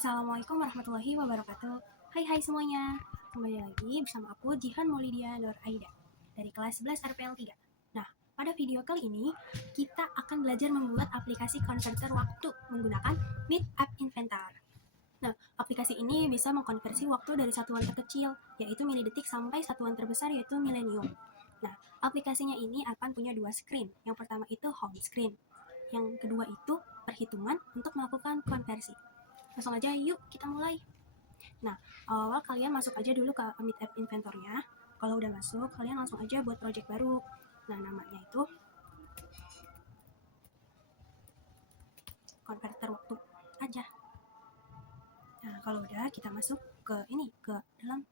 Assalamualaikum warahmatullahi wabarakatuh. Hai semuanya. Kembali lagi bersama aku Jihan Maulidia Nur Aida dari kelas 11 RPL 3. Nah, pada video kali ini kita akan belajar membuat aplikasi konverter waktu menggunakan Meet App Inventor. Nah, aplikasi ini bisa mengkonversi waktu dari satuan terkecil, yaitu milidetik, sampai satuan terbesar, yaitu milenium. Nah, aplikasinya ini akan punya dua screen. Yang pertama itu home screen. Yang kedua itu perhitungan untuk melakukan konversi. Langsung aja yuk kita mulai. Nah, awal kalian masuk aja dulu ke Meet App Inventor-nya. Kalau udah masuk, kalian langsung aja buat project baru. Nah, namanya itu konverter waktu aja. Nah, kalau udah kita masuk ke dalam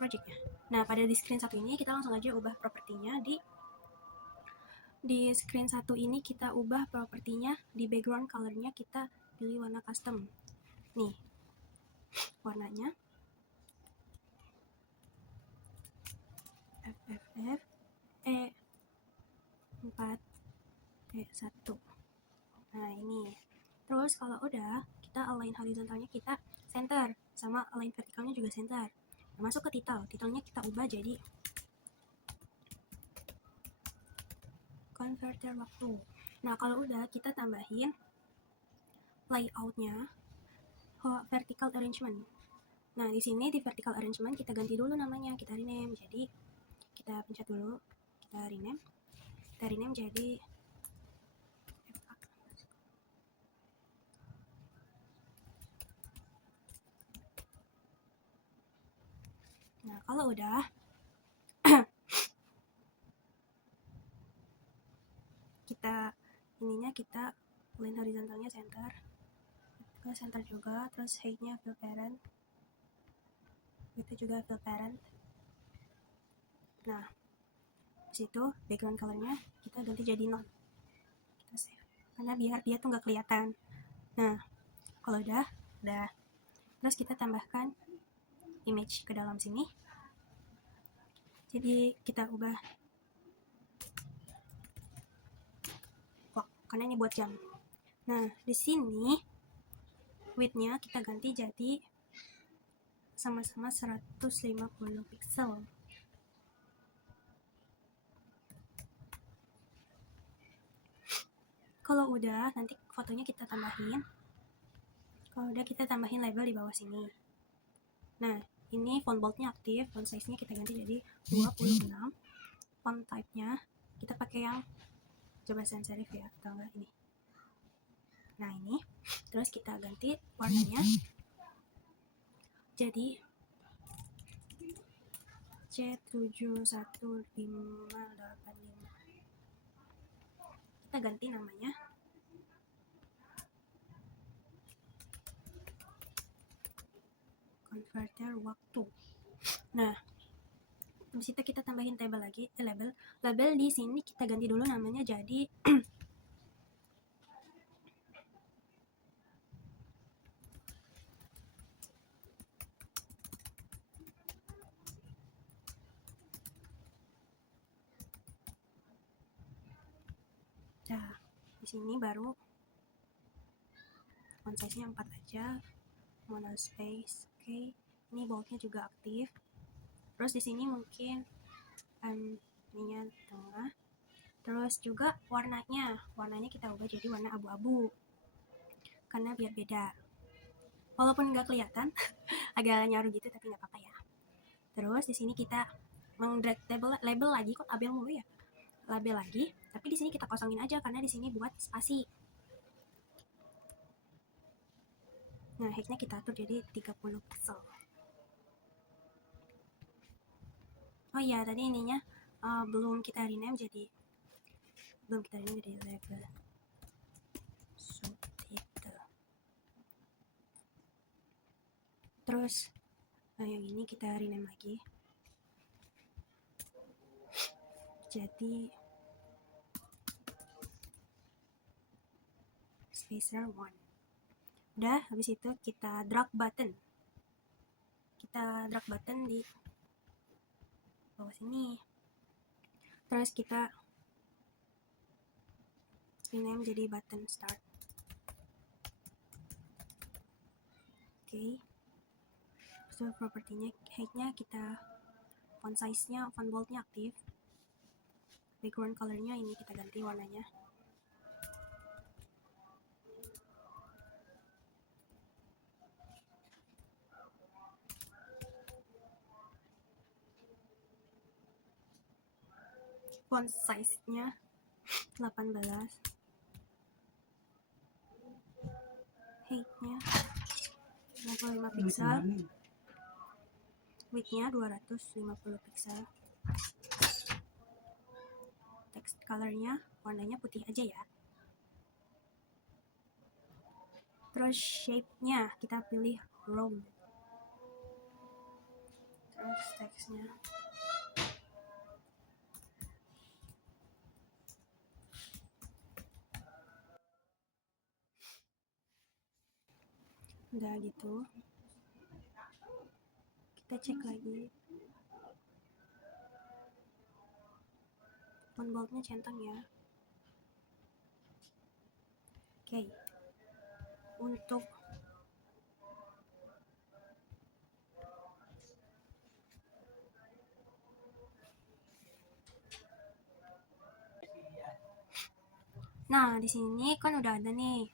projectnya. Nah, pada di screen satu ini kita langsung aja ubah propertinya. Di screen satu ini kita ubah propertinya, di background colornya kita pilih warna custom. Nih, warnanya FFF E4E1. Nah, ini. Terus kalau udah, kita align horizontalnya kita center, sama align vertikalnya juga center. Nah, masuk ke titelnya kita ubah jadi konverter waktu. Nah, kalau udah, kita tambahin layoutnya vertical arrangement. Nah, di sini di vertical arrangement kita ganti dulu namanya, kita rename. Jadi kita pencet dulu, kita rename jadi Nah, kalau udah kita line horizontalnya center juga, terus height-nya fill parent, itu juga fill parent. Nah, disitu background colornya kita ganti jadi none, kita save karena biar dia tuh nggak kelihatan. Nah, kalau udah, terus kita tambahkan image ke dalam sini. Jadi kita ubah clock karena ini buat jam. Nah, di sini width-nya kita ganti jadi sama-sama 150 pixel. Kalau udah, nanti fotonya kita tambahin. Kalau udah, kita tambahin label di bawah sini. Nah, ini font bold-nya aktif, font size-nya kita ganti jadi 26. Font type-nya kita pakai yang coba sans serif ya, atau enggak ini. Nah, ini. Terus kita ganti warnanya jadi C71585. Kita ganti namanya konverter waktu. Nah, di situ kita tambahin label lagi, label di sini kita ganti dulu namanya jadi Nah, di sini baru font size-nya 4 aja, mono space. Oke, ini bold-nya juga aktif. Terus di sini mungkin ininya tengah. Terus juga warnanya kita ubah jadi warna abu-abu karena biar beda. Walaupun nggak kelihatan, agak nyaru gitu, tapi nggak apa-apa ya. Terus di sini kita mengdrag label lagi, kok label mulu ya? Label lagi, tapi di sini kita kosongin aja karena di sini buat spasi. Nah, height-nya kita atur jadi 30 pixel. Oh iya, tadi ininya belum kita rename jadi label subtitle. Terus yang ini kita rename lagi jadi spacer 1. Udah, habis itu kita drag button di bawah sini. Terus kita rename jadi button start. Oke. So propertinya, height-nya kita, font size-nya, font bold-nya aktif. Background color-nya ini kita ganti warnanya. Font size-nya 18. Height-nya 55 pixel. Width-nya 250 pixel. Text color-nya warnanya putih aja ya. Terus shape-nya kita pilih round. Terus text-nya udah gitu, kita cek lagi. Font bold-nya centang ya. Oke. Untuk nah, di sini kan udah ada nih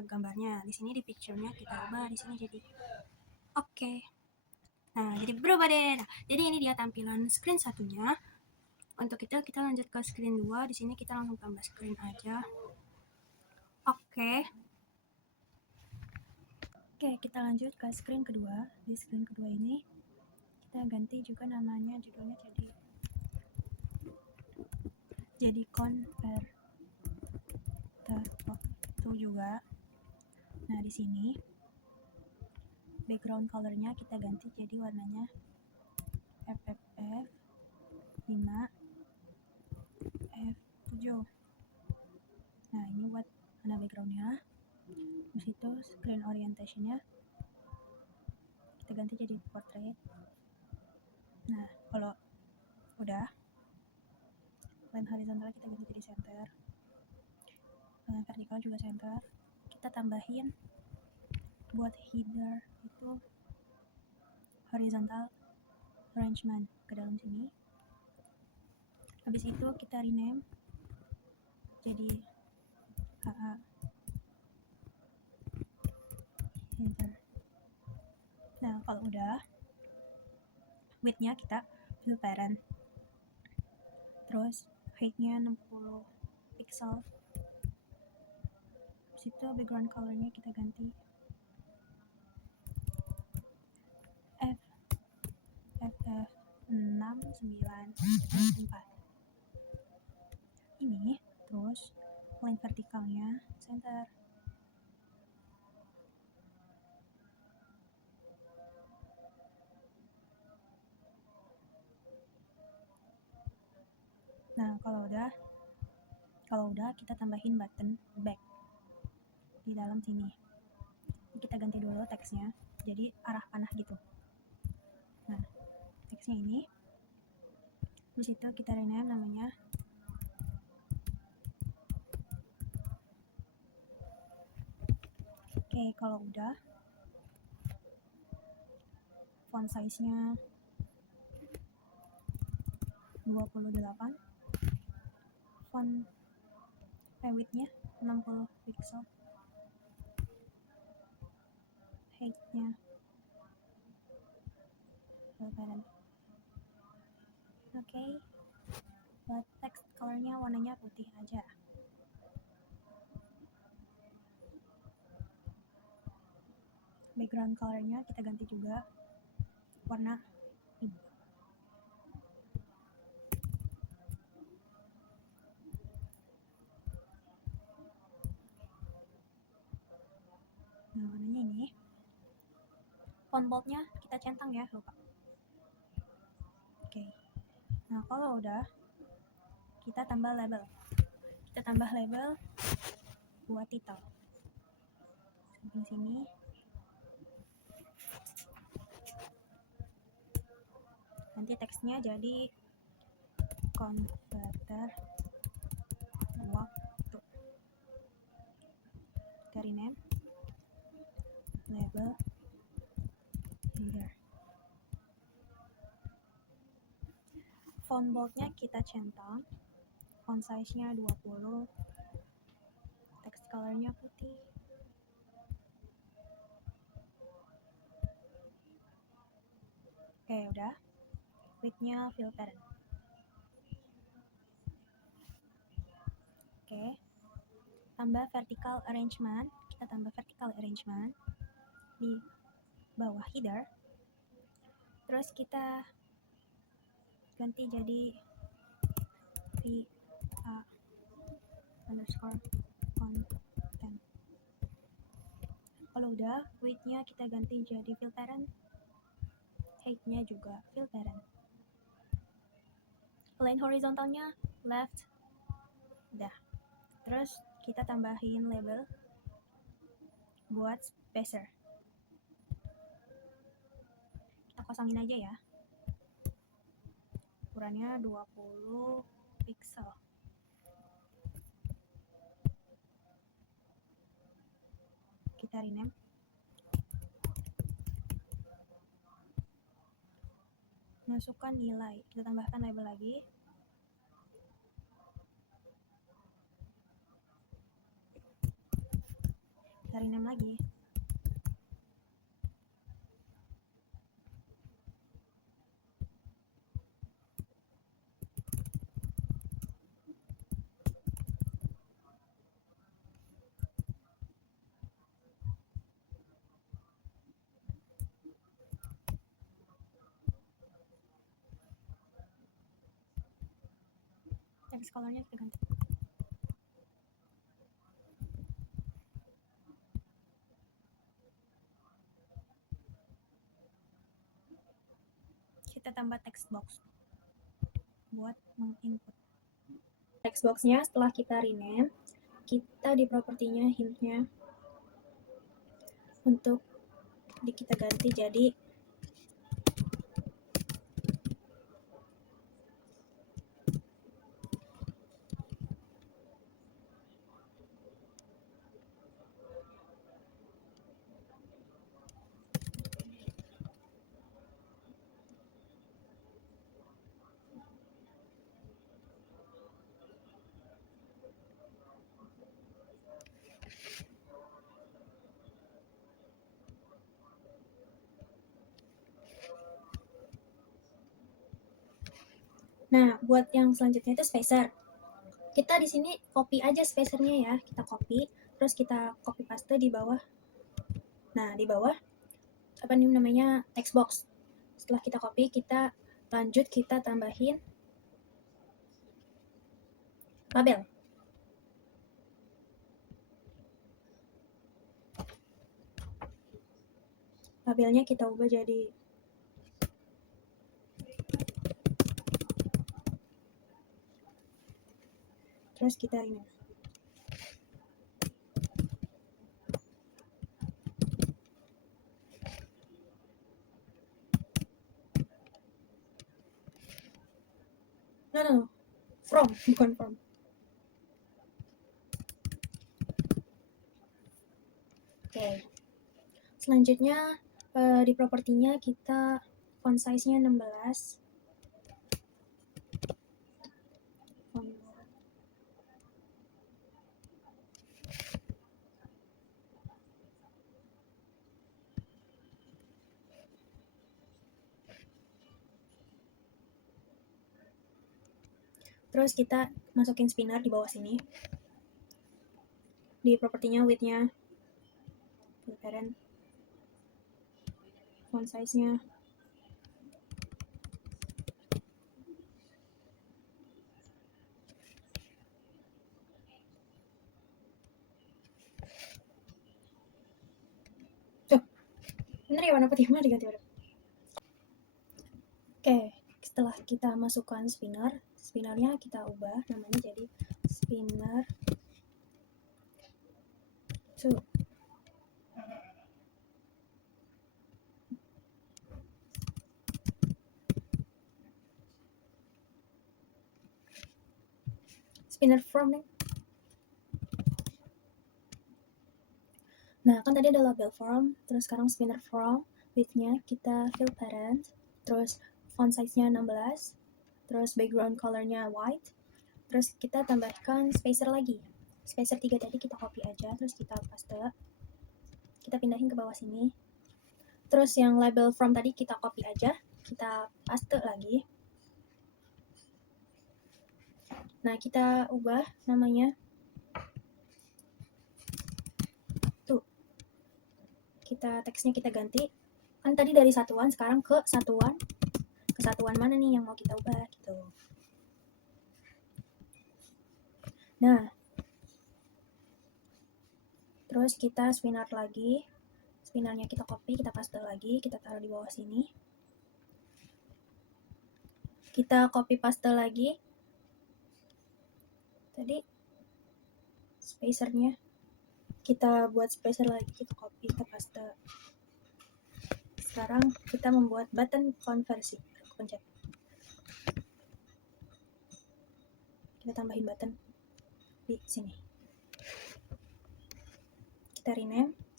gambarnya. Di sini di picture-nya kita ubah di sini jadi oke. Nah, jadi berubah deh. Nah, jadi ini dia tampilan screen satunya. Untuk itu kita lanjut ke screen 2. Di sini kita langsung tambah screen aja. Oke. Oke, kita lanjut ke screen kedua. Di screen kedua ini kita ganti juga namanya, judulnya jadi converter foto juga. Nah, di sini background colornya kita ganti jadi warnanya FFF 5 F7. Nah, ini buat warna backgroundnya. Di situ screen orientationnya kita ganti jadi portrait. Nah, kalau udah, line horizontal kita ganti jadi center, line vertikal juga center. Kita tambahin buat header itu horizontal arrangement ke dalam sini. Habis itu kita rename jadi HA header. Nah, kalau udah, width-nya kita fill parent, terus height-nya 60 pixel. Habis itu background color-nya kita ganti FF6994 ini. Terus line vertikalnya center. Nah, kalau udah kita tambahin button back di dalam sini. Kita ganti dulu teksnya jadi arah panah gitu. Nah, teksnya ini, di situ kita rename namanya oke. Kalau udah, font size-nya 28, font width-nya 60 pixel, height-nya parent. Oke. Buat text color-nya warnanya putih aja. Background color-nya kita ganti juga warna pink. Nah, warnanya ini. Font bold-nya kita centang ya, lupa. Oke. Nah, kalau udah, kita tambah label. Kita tambah label buat title. Samping sini. Nanti teksnya jadi converter waktu. Kita rename label Here. Font boldnya kita centang, font size-nya 20, text color-nya putih. Oke, udah. Width-nya fill parent. Oke. Tambah vertical arrangement. Kita tambah vertical arrangement di bawah header. Terus kita ganti jadi VA underscore content. Kalau udah, width-nya kita ganti jadi fill parent, height-nya juga fill parent. Line horizontalnya left. Udah. Terus kita tambahin label buat spacer. Kita kosongin aja ya. Ukurannya 20 pixel. Kita rename. Masukkan nilai. Kita tambahkan label lagi. Kita rename lagi. Text color-nya kita ganti. Kita tambah text box buat menginput. Text box-nya setelah kita rename, kita di propertinya hint-nya untuk kita ganti jadi Nah, buat yang selanjutnya itu spacer. Kita di sini copy aja spacernya ya. Kita copy, terus kita copy paste di bawah. Nah, di bawah apa nih namanya text box. Setelah kita copy, kita lanjut kita tambahin label. Labelnya kita ubah jadi terus kita rename. No. From, bukan from. Oke. Selanjutnya di propertinya kita font size-nya 16. Terus kita masukin spinner di bawah sini. Di propertinya width-nya parent, font size-nya bener ya, warna putih mah diganti warna. Oke, setelah kita masukkan spinnernya kita ubah namanya jadi spinner 2. Spinner from nih. Nah, kan tadi ada label from, terus sekarang spinner from. width-nya kita fill parent, terus font size-nya 16, terus background color-nya white, terus kita tambahkan spacer lagi. Spacer 3 tadi kita copy aja, terus kita paste, kita pindahin ke bawah sini. Terus yang label from tadi kita copy aja, kita paste lagi. Nah, kita ubah namanya. Tuh. Teksnya kita ganti. Kan tadi dari satuan, sekarang ke satuan. Kesatuan mana nih yang mau kita ubah gitu. Nah. Terus kita spin out lagi. Spinnernya kita copy, kita paste lagi, kita taruh di bawah sini. Kita copy paste lagi. Tadi spacernya kita buat spacer lagi, kita copy, kita paste. Sekarang kita membuat button konversi. Pencet. Kita tambahin button di sini. Kita rename.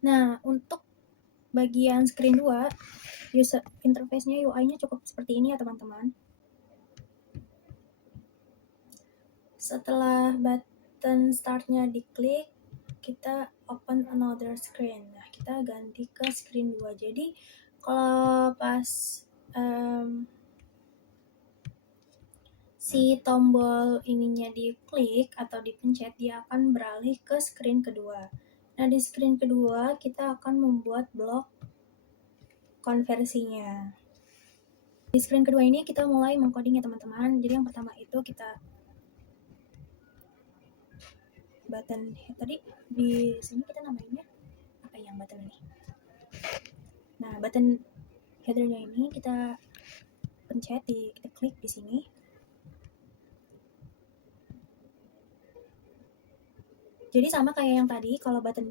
Nah, untuk bagian screen 2, user interface-nya UI-nya cukup seperti ini ya teman-teman. Setelah button start-nya diklik, kita open another screen. Nah, kita ganti ke screen 2. Jadi, kalau pas si tombol ininya diklik atau dipencet, dia akan beralih ke screen kedua. Nah, di screen kedua kita akan membuat blok konversinya. Di screen kedua ini kita mulai mengcoding ya teman-teman. Jadi yang pertama itu kita button tadi di sini kita namainnya apa yang button ini. Nah, button headernya ini kita pencet, kita klik di sini. Jadi sama kayak yang tadi, kalau button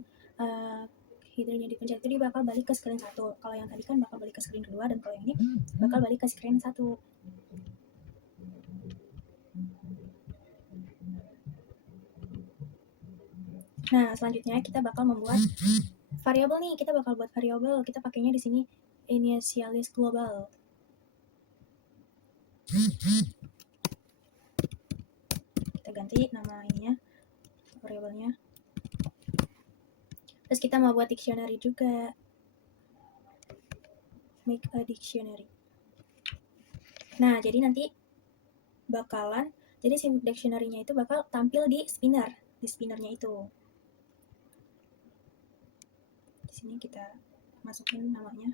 headernya dipencet itu dia bakal balik ke screen 1. Kalau yang tadi kan bakal balik ke screen kedua, dan kalau yang ini bakal balik ke screen 1. Nah, selanjutnya kita bakal membuat variabel nih. Kita bakal buat variabel. Kita pakainya di sini initialize global. Kita ganti nama ininya, variabelnya. Terus kita mau buat dictionary juga. Make a dictionary. Nah, jadi nanti bakalan, jadi si dictionary-nya itu bakal tampil di spinner, di spinnernya itu. Di sini kita masukin namanya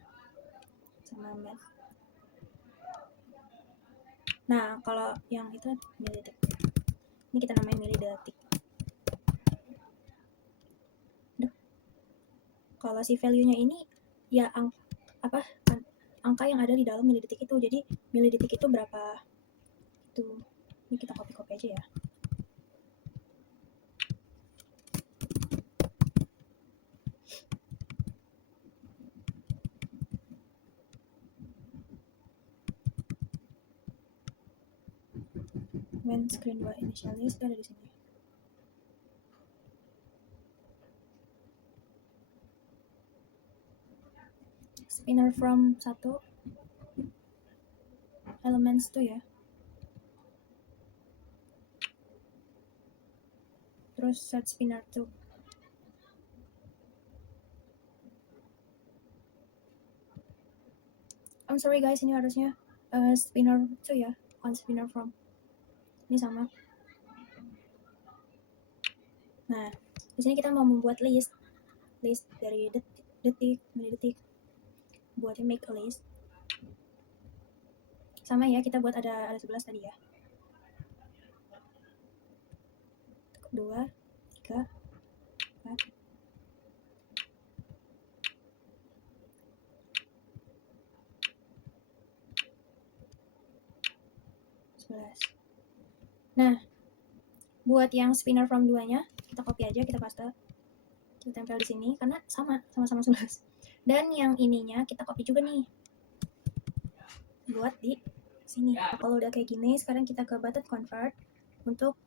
sama math. Nah, kalau yang itu milidetik. Ini kita namain milidetik. Kalau si value-nya ini ya angka yang ada di dalam milidetik itu. Jadi milidetik itu berapa? Itu. Ini kita copy-copy aja ya. When screen 2 initialize ada di sini. Spinner from 1 elements 2 ya. Terus set spinner 2. I'm sorry guys, ini harusnya spinner 2 ya, on spinner from. Ini sama. Nah, di sini kita mau membuat list dari detik, menit detik, buatnya make a list. Sama ya, kita buat ada 11 tadi ya. 2, 3, 4, 11. Nah, buat yang spinner from 2-nya, kita copy aja, kita paste. Kita tempel di sini karena sama-sama 11. Dan yang ininya kita copy juga nih. Buat di sini. Kalau udah kayak gini, sekarang kita ke button convert untuk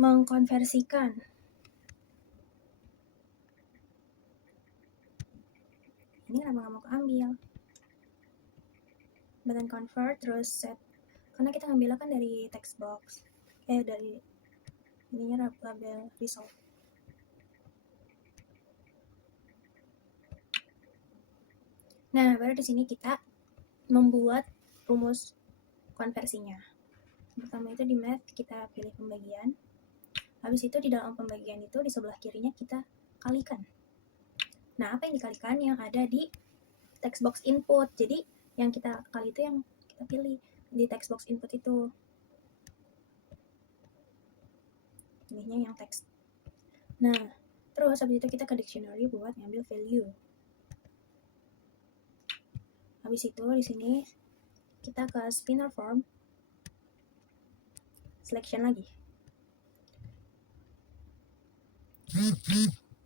mengkonversikan. Ini kenapa nggak mau keambil? Button convert, terus set. Karena kita ngambilnya kan dari text box. Dari ininya label result. Nah, baru di sini kita membuat rumus konversinya. Pertama itu di math kita pilih pembagian. Habis itu di dalam pembagian itu di sebelah kirinya kita kalikan. Nah, apa yang dikalikan? Yang ada di text box input. Jadi yang kita kali itu yang kita pilih di text box input itu. Pilihnya yang text. Nah, terus habis itu kita ke dictionary buat ngambil value. Habis itu di sini kita ke spinner form, selection lagi.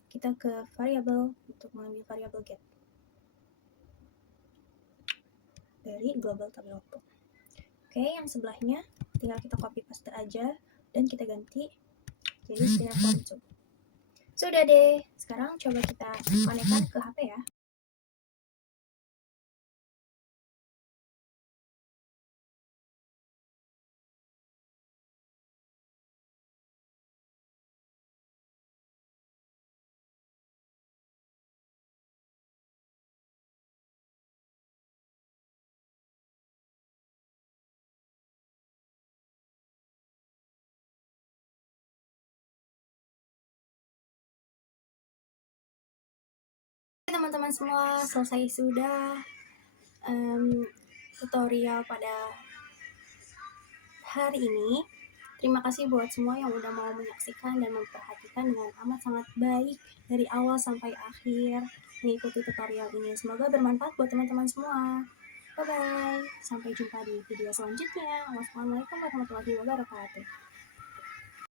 Kita ke variable untuk mengambil variable get dari global tabel output. Oke, yang sebelahnya tinggal kita copy paste aja dan kita ganti jadi spinner form 2. Sudah deh, sekarang coba kita konekkan ke HP ya. Teman-teman semua, selesai sudah tutorial pada hari ini. Terima kasih buat semua yang udah mau menyaksikan dan memperhatikan dengan amat sangat baik dari awal sampai akhir mengikuti tutorial ini. Semoga bermanfaat buat teman-teman semua. Bye-bye. Sampai jumpa di video selanjutnya. Wassalamualaikum warahmatullahi wabarakatuh.